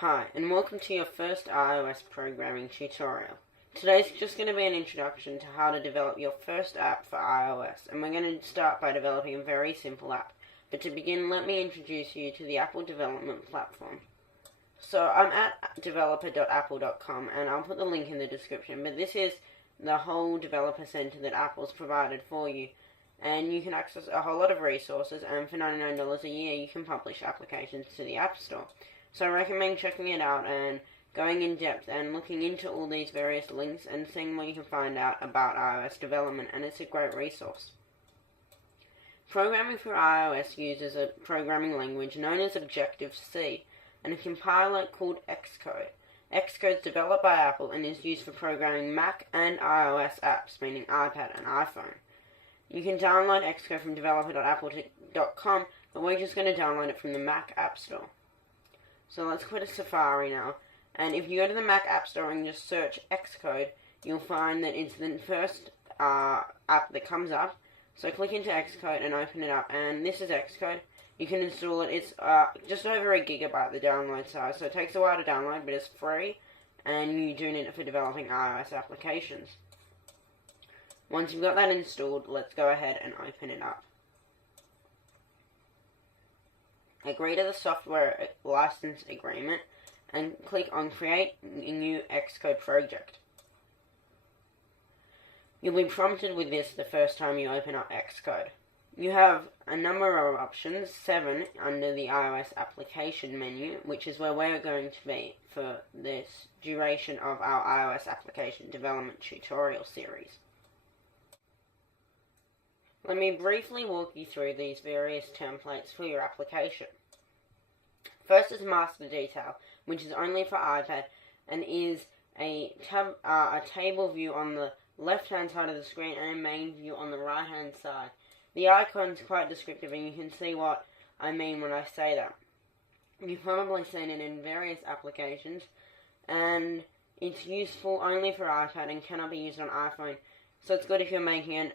Hi, and welcome to your first iOS programming tutorial. Today's just going to be an introduction to how to develop your first app for iOS, and we're going to start by developing a very simple app. But to begin, let me introduce you to the Apple development platform. So I'm at developer.apple.com, and I'll put the link in the description, but this is the whole developer center that Apple's provided for you. And you can access a whole lot of resources, and for $99 a year you can publish applications to the App Store. So I recommend checking it out and going in depth and looking into all these various links and seeing what you can find out about iOS development, and it's a great resource. Programming for iOS uses a programming language known as Objective-C and a compiler called Xcode. Xcode is developed by Apple and is used for programming Mac and iOS apps, meaning iPad and iPhone. You can download Xcode from developer.apple.com, but we're just going to download it from the Mac App Store. So let's go to Safari now, and if you go to the Mac App Store and just search Xcode, you'll find that it's the first app that comes up. So click into Xcode and open it up, and this is Xcode. You can install it. It's just over a gigabyte, the download size, so it takes a while to download, but it's free, and you do need it for developing iOS applications. Once you've got that installed, let's go ahead and open it up. Agree to the software license agreement and click on Create a New Xcode Project. You'll be prompted with this the first time you open up Xcode. You have a number of options, 7 under the iOS application menu, which is where we're going to be for this duration of our iOS application development tutorial series. Let me briefly walk you through these various templates for your application. First is Master Detail, which is only for iPad and is a table view on the left-hand side of the screen and a main view on the right-hand side. The icon's quite descriptive, and you can see what I mean when I say that. You've probably seen it in various applications, and it's useful only for iPad and cannot be used on iPhone. So it's good if you're making an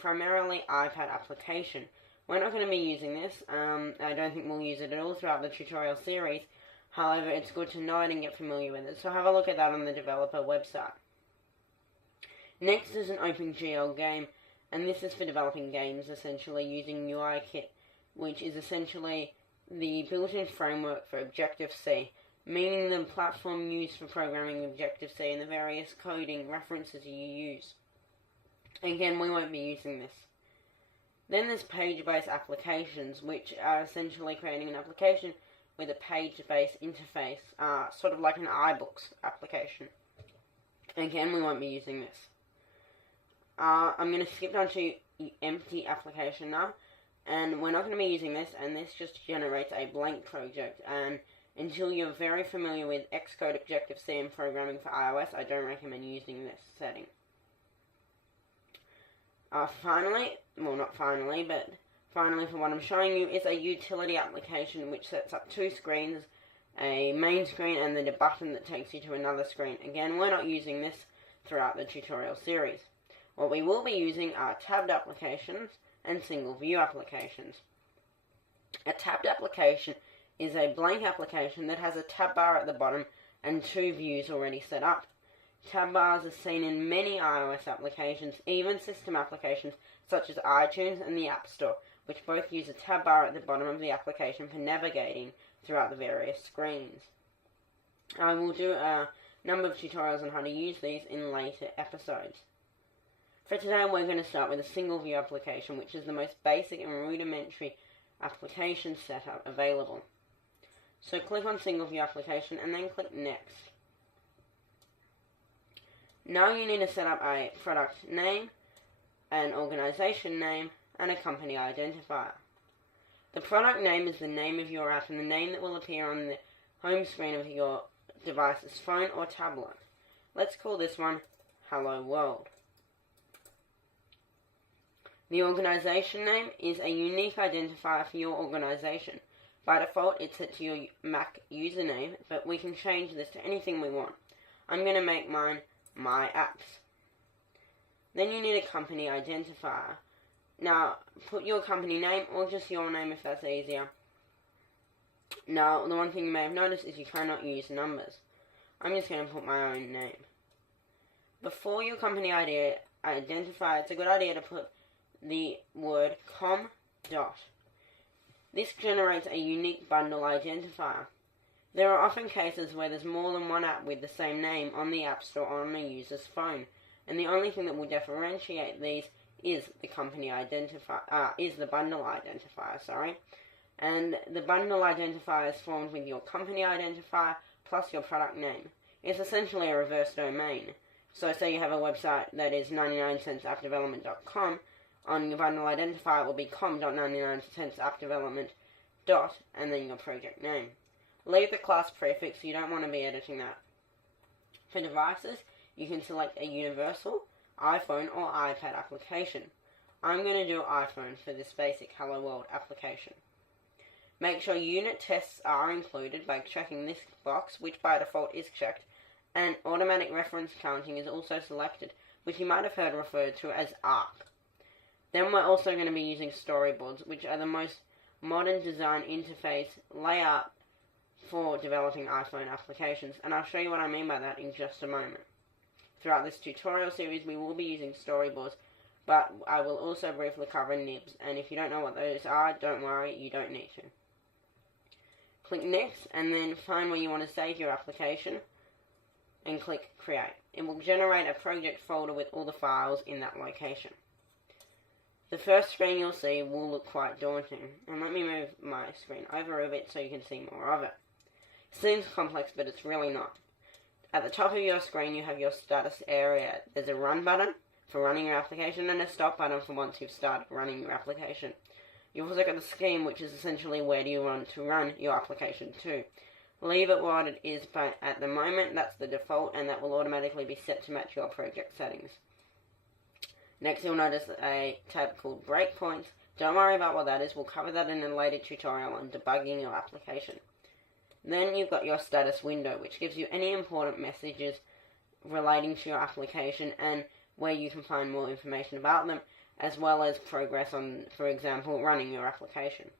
primarily iPad application. We're not going to be using this. I don't think we'll use it at all throughout the tutorial series. However, it's good to know it and get familiar with it. So have a look at that on the developer website. Next is an OpenGL game, and this is for developing games, essentially using UIKit, which is essentially the built-in framework for Objective-C, meaning the platform used for programming Objective-C and the various coding references you use. Again, we won't be using this. Then there's page-based applications, which are essentially creating an application with a page-based interface, sort of like an iBooks application. Again, we won't be using this. I'm going to skip down to empty application now, and we're not going to be using this, and this just generates a blank project, and until you're very familiar with Xcode, Objective-C, and programming for iOS, I don't recommend using this setting. Finally for what I'm showing you is a utility application which sets up two screens, a main screen and then a button that takes you to another screen. Again, we're not using this throughout the tutorial series. What we will be using are tabbed applications and single view applications. A tabbed application is a blank application that has a tab bar at the bottom and two views already set up. Tab bars are seen in many iOS applications, even system applications such as iTunes and the App Store, which both use a tab bar at the bottom of the application for navigating throughout the various screens. I will do a number of tutorials on how to use these in later episodes. For today, we're going to start with a single view application, which is the most basic and rudimentary application setup available. So click on single view application and then click next. Now you need to set up a product name, an organization name, and a company identifier. The product name is the name of your app and the name that will appear on the home screen of your device's phone or tablet. Let's call this one Hello World. The organization name is a unique identifier for your organization. By default, it's set to your Mac username, but we can change this to anything we want. I'm going to make mine My Apps. Then you need a company identifier. Now, put your company name or just your name if that's easier. Now, the one thing you may have noticed is you cannot use numbers. I'm just going to put my own name. Before your company ID identifier, it's a good idea to put the word com dot. This generates a unique bundle identifier. There are often cases where there's more than one app with the same name on the App Store or on a user's phone, and the only thing that will differentiate these is the company identifier, is the bundle identifier, And the bundle identifier is formed with your company identifier plus your product name. It's essentially a reverse domain. So say you have a website that is 99centsappdevelopment.com, on your bundle identifier it will be com.99centsappdevelopment. And then your project name. Leave the class prefix, you don't want to be editing that. For devices, you can select a universal, iPhone or iPad application. I'm going to do iPhone for this basic Hello World application. Make sure unit tests are included by checking this box, which by default is checked, and automatic reference counting is also selected, which you might have heard referred to as ARC. Then we're also going to be using storyboards, which are the most modern design interface layout for developing iPhone applications, and I'll show you what I mean by that in just a moment. Throughout this tutorial series we will be using storyboards, but I will also briefly cover nibs, and if you don't know what those are, don't worry, you don't need to. Click Next, and then find where you want to save your application, and click Create. It will generate a project folder with all the files in that location. The first screen you'll see will look quite daunting, and let me move my screen over a bit so you can see more of it. Seems complex, but it's really not. At the top of your screen you have your status area. There's a Run button for running your application and a Stop button for once you've started running your application. You've also got the scheme, which is essentially where do you want to run your application to. Leave it what it is at the moment, that's the default, and that will automatically be set to match your project settings. Next you'll notice a tab called Breakpoints. Don't worry about what that is, we'll cover that in a later tutorial on debugging your application. Then you've got your status window, which gives you any important messages relating to your application and where you can find more information about them, as well as progress on, for example, running your application.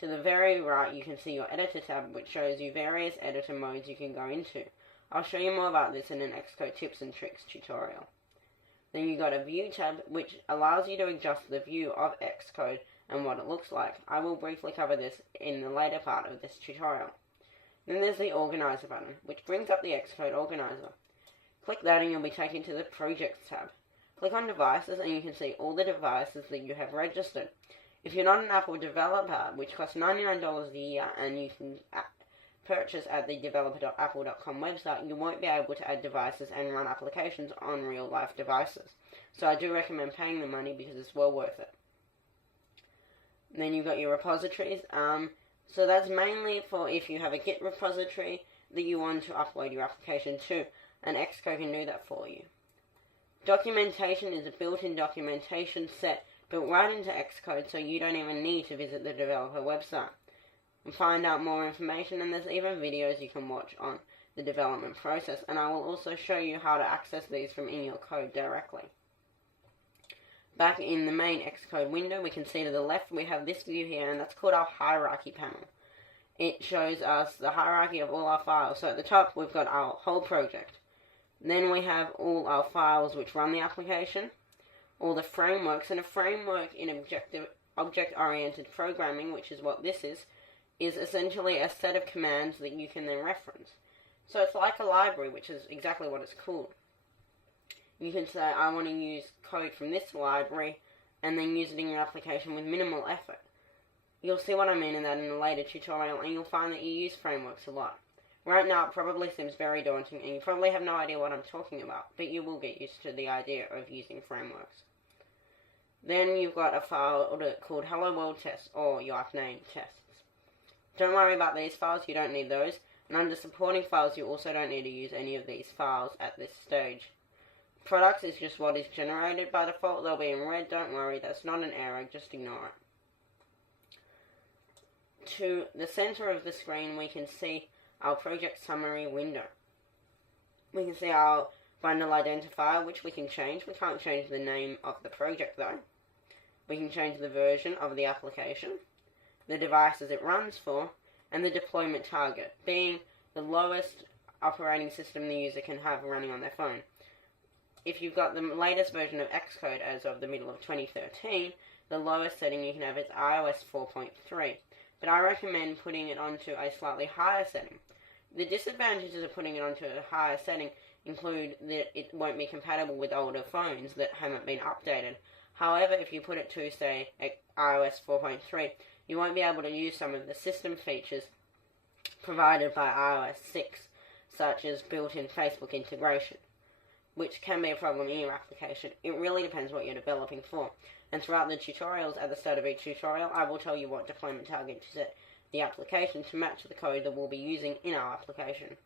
To the very right you can see your editor tab, which shows you various editor modes you can go into. I'll show you more about this in an Xcode tips and tricks tutorial. Then you've got a View tab, which allows you to adjust the view of Xcode and what it looks like. I will briefly cover this in the later part of this tutorial. Then there's the Organizer button, which brings up the Xcode Organizer. Click that and you'll be taken to the Projects tab. Click on Devices and you can see all the devices that you have registered. If you're not an Apple developer, which costs $99 a year and you can purchase at the developer.apple.com website, you won't be able to add devices and run applications on real-life devices. So I do recommend paying the money because it's well worth it. Then you've got your repositories. So that's mainly for if you have a Git repository that you want to upload your application to, and Xcode can do that for you. Documentation is a built-in documentation set built right into Xcode, so you don't even need to visit the developer website and find out more information, and there's even videos you can watch on the development process, and I will also show you how to access these from in your code directly. Back in the main Xcode window, we can see to the left we have this view here, and that's called our hierarchy panel. It shows us the hierarchy of all our files. So at the top we've got our whole project. Then we have all our files which run the application, all the frameworks, and a framework in object-oriented programming, which is what this is essentially a set of commands that you can then reference. So it's like a library, which is exactly what it's called. You can say, I want to use code from this library, and then use it in your application with minimal effort. You'll see what I mean in that in a later tutorial, and you'll find that you use frameworks a lot. Right now it probably seems very daunting, and you probably have no idea what I'm talking about, but you will get used to the idea of using frameworks. Then you've got a file called Hello World Tests, or your app name tests. Don't worry about these files, you don't need those, and under supporting files you also don't need to use any of these files at this stage. Products is just what is generated by default. They'll be in red, don't worry, that's not an error, just ignore it. To the center of the screen we can see our project summary window. We can see our bundle identifier, which we can change. We can't change the name of the project though. We can change the version of the application, the devices it runs for, and the deployment target, being the lowest operating system the user can have running on their phone. If you've got the latest version of Xcode as of the middle of 2013, the lowest setting you can have is iOS 4.3, but I recommend putting it onto a slightly higher setting. The disadvantages of putting it onto a higher setting include that it won't be compatible with older phones that haven't been updated. However, if you put it to, say, iOS 4.3, you won't be able to use some of the system features provided by iOS 6, such as built-in Facebook integration, which can be a problem in your application. It really depends what you're developing for. And throughout the tutorials, at the start of each tutorial, I will tell you what deployment target to set the application to match the code that we'll be using in our application.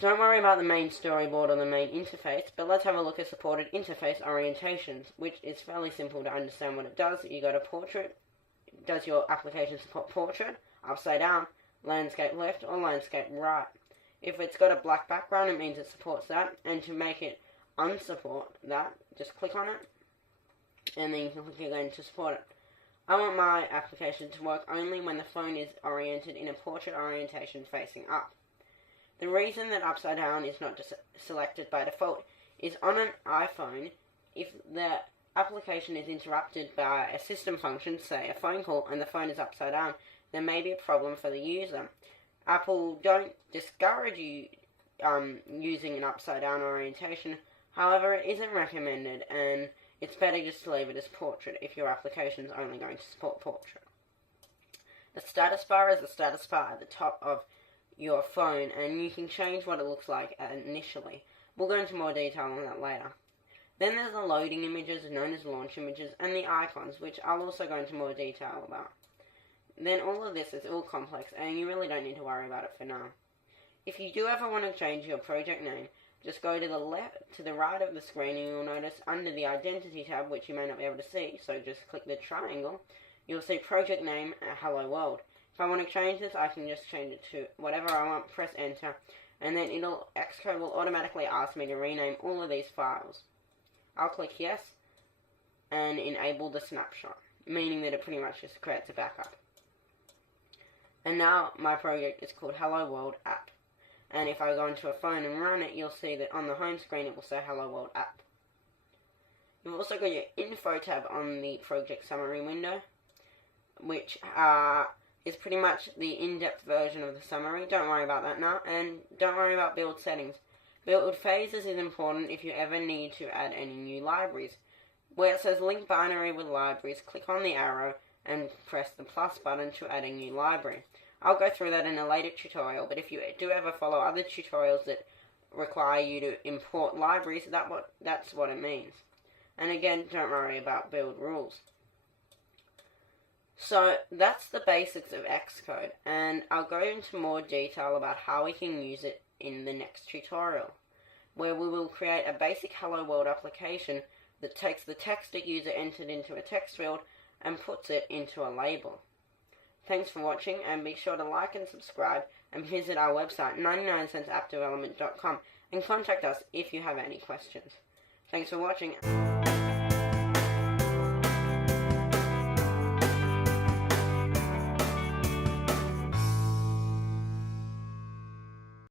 Don't worry about the main storyboard or the main interface, but let's have a look at supported interface orientations, which is fairly simple to understand what it does. You go to portrait. Does your application support portrait, upside down, landscape left, or landscape right? If it's got a black background, it means it supports that, and to make it unsupport that, just click on it, and then you can click again to support it. I want my application to work only when the phone is oriented in a portrait orientation facing up. The reason that upside down is not selected by default is on an iPhone, if the application is interrupted by a system function, say a phone call, and the phone is upside down, there may be a problem for the user. Apple don't discourage you using an upside down orientation, however it isn't recommended, and it's better just to leave it as portrait if your application is only going to support portrait. The status bar is the status bar at the top of your phone, and you can change what it looks like initially. We'll go into more detail on that later. Then there's the loading images, known as launch images, and the icons, which I'll also go into more detail about. Then all of this is all complex, and you really don't need to worry about it for now. If you do ever want to change your project name, just go to the right of the screen, and you'll notice under the Identity tab, which you may not be able to see, so just click the triangle, you'll see Project Name Hello World. If I want to change this, I can just change it to whatever I want, press Enter, and then Xcode will automatically ask me to rename all of these files. I'll click Yes, and enable the snapshot, meaning that it pretty much just creates a backup. And now my project is called Hello World App. And if I go into a phone and run it, you'll see that on the home screen it will say Hello World App. You've also got your Info tab on the project summary window, which is pretty much the in-depth version of the summary. Don't worry about that now, and don't worry about build settings. Build phases is important if you ever need to add any new libraries. Where it says link binary with libraries, click on the arrow and press the plus button to add a new library. I'll go through that in a later tutorial, but if you do ever follow other tutorials that require you to import libraries, that's what it means. And again, don't worry about build rules. So that's the basics of Xcode, and I'll go into more detail about how we can use it in the next tutorial, where we will create a basic Hello World application that takes the text a user entered into a text field and puts it into a label. Thanks for watching, and be sure to like and subscribe, and visit our website 99centsappdevelopment.com and contact us if you have any questions. Thanks for watching.